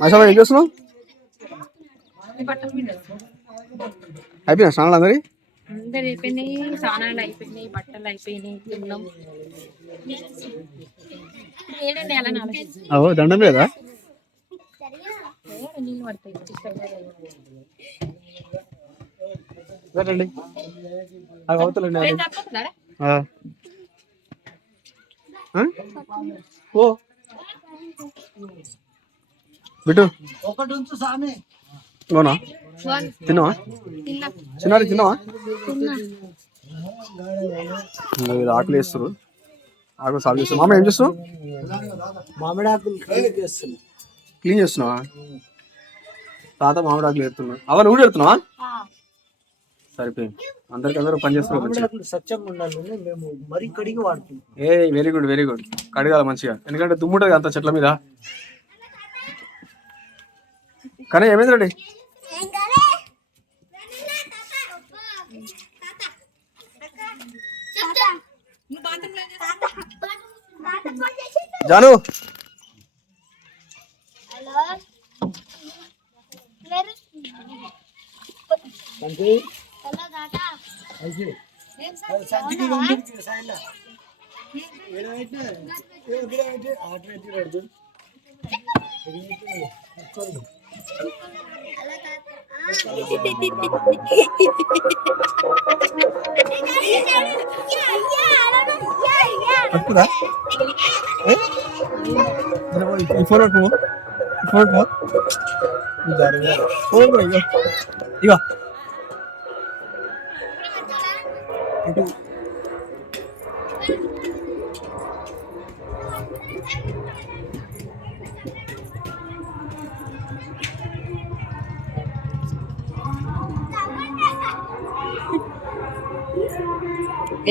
ఆశా ఏం చేస్తున్నావు? అయిపోయినా స్నానాలు అందరి? అందరు అయిపోయినాయి స్నానాలు అయిపోయినాయి బట్టలు అయిపోయినాయి తిన్నాం. అవో దండం లేదా? నీళ్ళు పడతాయి రండి అవి అవతలండి అవి. తప్పకుండా ఆ. ఆ? ఓ బిట్టు ఒకటి ఉంచు సామి అవునా? తిన్నావా? చిన్నారి తిన్నావా? ఇంకా ఆకలి వేస్తారు ఆకలి సాల్వ్ చేస్తారు మామ ఏం చేస్తావు మామిడి ఆకులు క్లీన్ చేస్తున్నా క్లీన్ చేస్తున్నావా? తాత మామిడి ఆకులు ఎడుతున్నావు అవన్నీ కూడా ఎడుతున్నావా సరిపోయింది. అందరికి అందరూ పని చేస్తున్నారు మామిడి మంచిగా. ఆకులు స్వచ్ఛంగా ఉండాలని మేము మరీ కడిగి వాడుతున్నాం. ఏ వెరీ గుడ్ వెరీ గుడ్ కడగాల మంచిగా. ఎందుకంటే దుమ్ముంటుంది అంత చెట్ల మీద. కానీ ఏమైందండి జాను! అంటే పట్టుకురా ఈ. ఫోన్ పట్టుకో, ఇగో. ఇటు.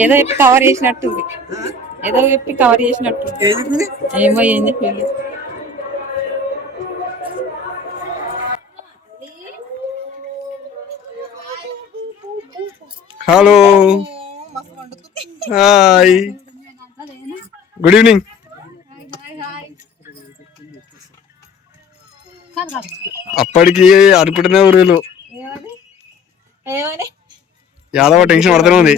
ఏదో చెప్పి కవర్ చేసినట్టుంది. ఏదో చెప్పి కవర్ చేసినట్టుంది. ఏమో ఏం చెప్పలేదు హలో. హాయ్ గుడ్ ఈవినింగ్ అప్పటికి అనుకుంటున్నా ఊరు యాదవ టెన్షన్ పడుతూనే ఉంది.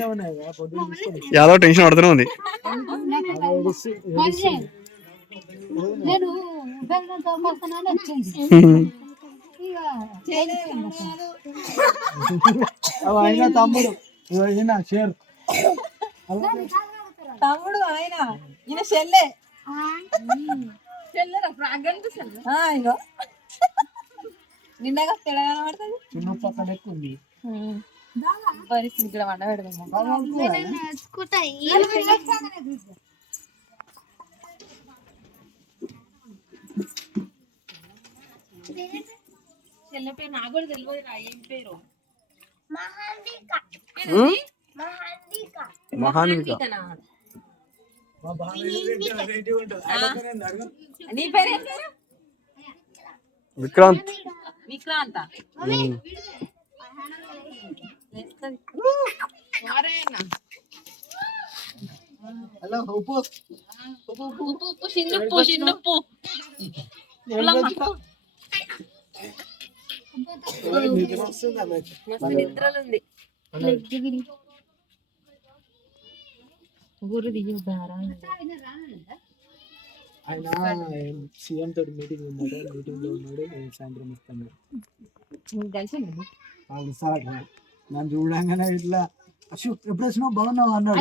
యాదవ టెన్షన్ పడుతూనే ఉంది. తమ్ముడు. షేర్. తమ్ముడు ఆయన ఈయన చెల్లె. ఇగో. నిన్నగా తెడ కనబడుతుంది చిన్న పక్కన ఎక్కువ ఉంది పరిస్థితి ఇక్కడ వండ పెడదాము నేర్చుకుంటా చెల్లె పేరు నాకు కూడా తెలియదు రా ఏం పేరు? మా బాబాయ్ రేటి ఉంటుంది అడగనే అడగ నీ పేరు ఏం పేరు విక్రాంత్ విక్రాంత ఉమ్. హలో ఉప్పు ఉప్పు ఉప్పు ఉప్పు ఉప్పు చిన్నుప్పు చిన్నుప్పు నిద్ర గురు దిగుతారా ఆయన సీఎం తోటి మీటింగ్ ఉన్నాడు మీటింగ్లో ఉన్నాడు నేను సాయంత్రం వస్తాను. వాళ్ళు సార్ నన్ను చూడంగానే ఇట్లా అశు ఎప్పుడు వచ్చినావు? బాగున్నావు? అన్నాడు.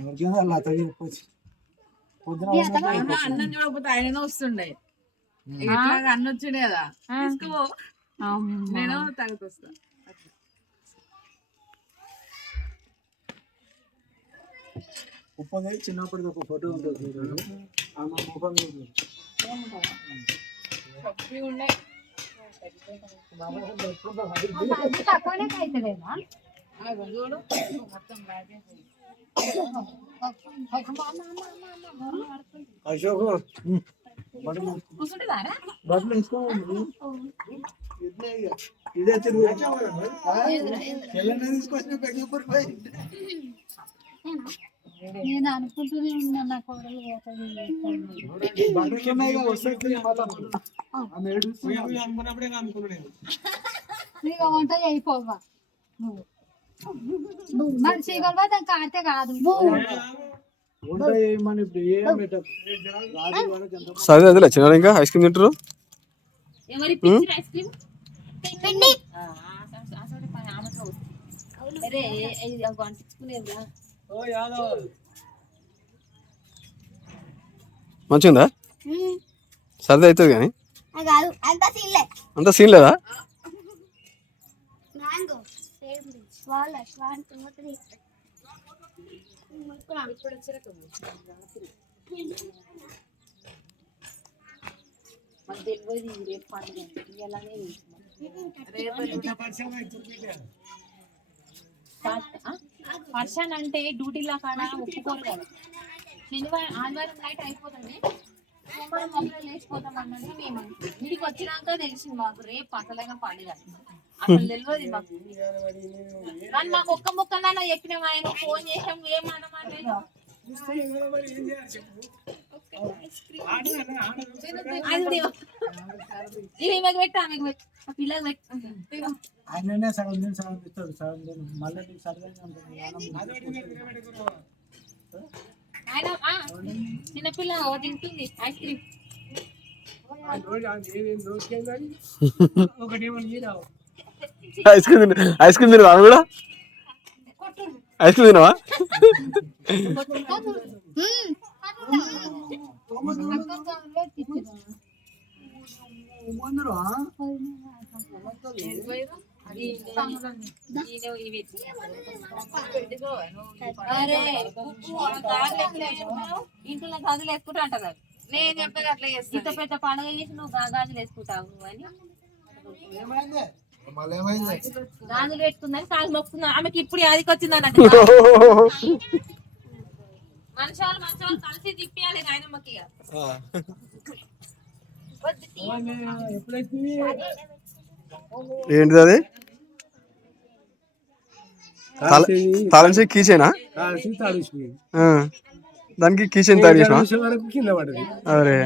ఎవరికైనా అలా అతను చెప్పొచ్చు. పొద్దున అన్నం చూడకపోతే ఆయన వస్తుండే. అన్న వచ్చిండే కదా. నేను తగ్గుకొస్తా ఉప్పది చిన్నప్పటిది ఒక ఫోటో ఉంటుంది చూడండి. ఆమె ముఖం చూడు. పప్పి ఉండే తక్కువనే అవుతుందేమో ఆగు, చూడు మొత్తం బ్యాగ్ అశోక్ ఉమ్. బట్టలు కూర్చుంటుందారా బట్టలు వేసుకోండి ఇట్లే ఇక. ఇదే తిరుగు తెల్లనే తీసుకొచ్చిన పెద్దపూర్ పోయి నేను అనుకుంటూనే ఉన్నా నా కోడలు నీకు వంట అయిపోవా నువ్వు నువ్వు మరి చీకలు కాడితే కాదు సరే అదిలే చిన్న ఇంకా ఐస్ క్రీమ్ తింటారు. అరే ఇది అవి అంటించుకునేదా మంచిగా సరదా అవుతుంది కానీ. కాదు. అంత సీన్లే అంత సీన్ లేదా? రేపు వర్షాన్ అంటే డ్యూటీలా కాడ ఒప్పుకోరు కదా. శనివారం ఆదివారం నైట్ అయిపోతుంది. సోమవారం మొదలు లేచిపోతాం అన్నది మేము ఇంటికి వచ్చినాక తెలిసింది మాకు రేపు అసలైన పండుగ అసలు తెలియదు మాకు. కానీ మాకు ఒక్క ముక్కన చెప్పినాం ఆయన ఫోన్ చేసాం ఏమన్నమాట ఆయననే సగం సగం ఇస్తాడు సగం మళ్ళీ నీకు చిన్నపిల్ల తింటుంది ice cream ice cream ice cream తినవా కూడా? ఐస్ క్రీమ్ తినవా? ఇంట్లో గాజులు వేసుకుంటా అంటారు. నేను చెప్పేది అట్లా ఇంత చేస్తాను పెద్ద పండుగ చేసి నువ్వు గా- గాజులు వేసుకుంటావు అని? గాజులు పెట్టుకుందని కాలు మొక్కుతున్నా ఆమెకి ఇప్పుడు యాదికి వచ్చింది కలిసి తిప్పియాలి నాయనమ్మకి. ఏంటిది అది? చెయ్యి కీచేనా. దానికి కీచెన్ తయారు చేసినా అరే.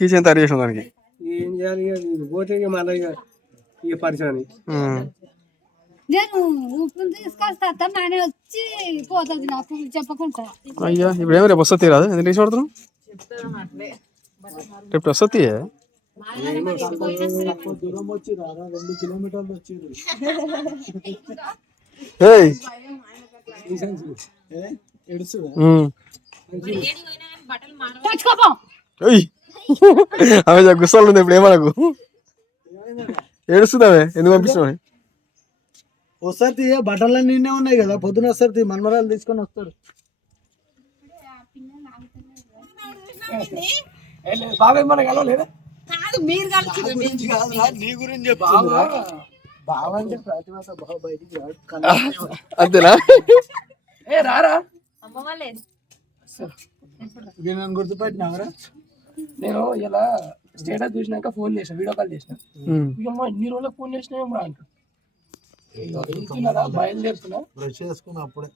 కీచెన్ తయారు చేసిన దానికి? ఏం చేయాలి పోతే ఇక మళ్ళీ పరిచయం. నేను ఉప్పును తీసుకొస్తా నాన్న వచ్చి పోతుంది నాకు చెప్పకుండా. అయ్యా ఇప్పుడు ఏమి రేపు వస్తుంది రాదు? ఎందుకు లేచి పడుతున్నావు? రేపు వస్తుంది ఆమె గుస్సాలు ఉంది ఇప్పుడు ఏమనకు? ఏడుస్తుంది ఆమె? ఎందుకు పంపిస్తున్నావు? వస్తారు తీయ బట్టలు నిన్నే ఉన్నాయి కదా పొద్దున వస్తారు తీ మన్మరాలు తీసుకొని వస్తాడు బాబాయ్ మన కలవలేదా? కాదు మీరు కలిసి నీ గురించి చెప్తున్నా బావ. అంటే ప్రతిభత బావ బయటికి. అంతేనా? ఏ రారా అమ్మ వాళ్ళే. నేను గుర్తుపెట్టినావరా? నేను ఇలా స్టేటస్ చూసినాక ఫోన్ చేసిన వీడియో కాల్ చేసిన. ఇక ఇన్ని రోజులకు ఫోన్ చేసినా ఏం రా అంట ఇక వెళ్తున్నారా బయలుదేరుతున్నా బ్రష్ చేసుకుని అప్పుడే.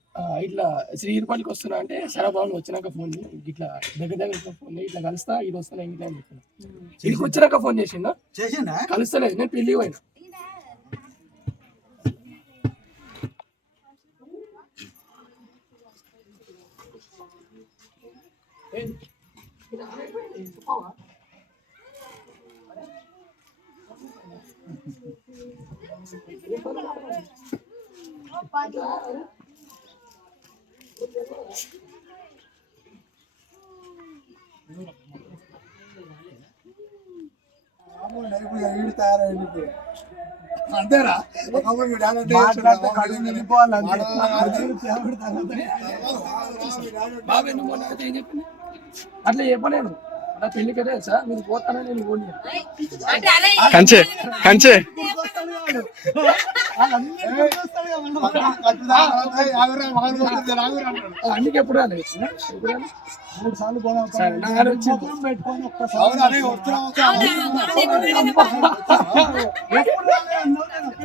ఇట్లా శ్రీగిరిపల్లికి వస్తున్నా అంటే సరే బాబు వచ్చినాక ఫోన్. ఇట్లా దగ్గర దగ్గర ఇట్లా ఫోన్. ఇట్లా కలుస్తా ఇది వస్తున్నా ఇట్లా అని చెప్పిన. ఇక్కడికి వచ్చినాక ఫోన్ చేసిందా చేసిండా? కలుస్తలేదు నేను పెళ్ళి పోయినా. తయారైంది అంతేరా మాట్లాడితే కడుపు నిండిపోవాలి అంతే. దేవుడు తయారైంది. బాబాయ్ నువ్వు మొన్న అయితే ఏం చెప్పింది అట్లా చెప్పలేను. నా పెళ్ళికి తెలుసా? మీరు పోతానని నేను ఓడి కంచె కంచె. అందుకే ఎప్పుడు రాలేదు ఎప్పుడు రాలేదు? మూడు సార్లు పోదాం. సరే నా గారు వచ్చింది. ముఖం పెట్టుకొని ఒక్కసారి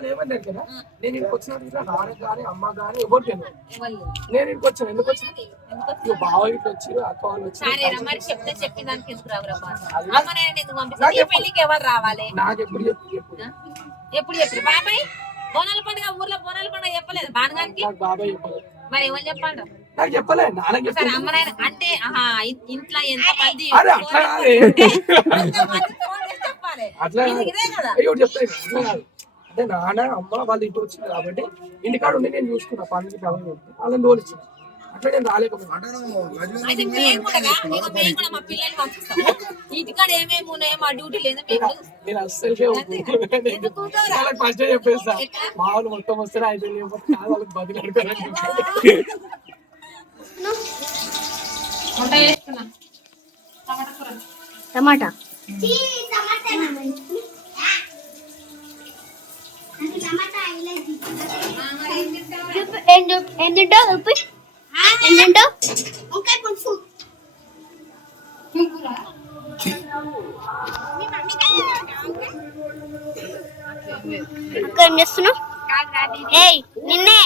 నేను ఏమన్నా కదా నేను ఇంటికి వచ్చిన ఇట్లా నాన్న కానీ అమ్మ కానీ ఎవరు ఎవరు? నేను ఇంటికి వచ్చాను. ఎందుకు వచ్చాను? ఇక బావ ఇట్లా వచ్చారు అక్క వాళ్ళు నేను ఎవరు నాకు ఎప్పుడు చెప్పు ఎప్పుడు చెప్పి బాబాయ్ బోనాల పండుగ ఊర్లో బోనాల పండుగ చెప్పలేదు బానగానికి నాకు బాబాయ్ చెప్పలేదు. మరి ఎవరు చెప్పండి నాకు చెప్పలే అంటే ఇంట్లో ఎంత మంది అట్లా చెప్తాయి అంటే నాన్న అమ్మ వాళ్ళు ఇంటి వచ్చింది కాబట్టి ఇంటికాడ ఉండి నేను చూసుకున్నా పనులు కాబట్టి. వాళ్ళని తోలిచ్చిన. అట్లా నేను రాలేకపోయాను. ఫస్ట్ చెప్పేస్తా? మా వాళ్ళు మొత్తం వస్తే అయితే వాళ్ళకి బదిలీ చేస్తున్నా. టమాటా ఎందు ఎందుంటో ఉప్పు? ఎందుంటో అక్కడ ఏం చేస్తున్నావు? ఏయ్ నిన్నే.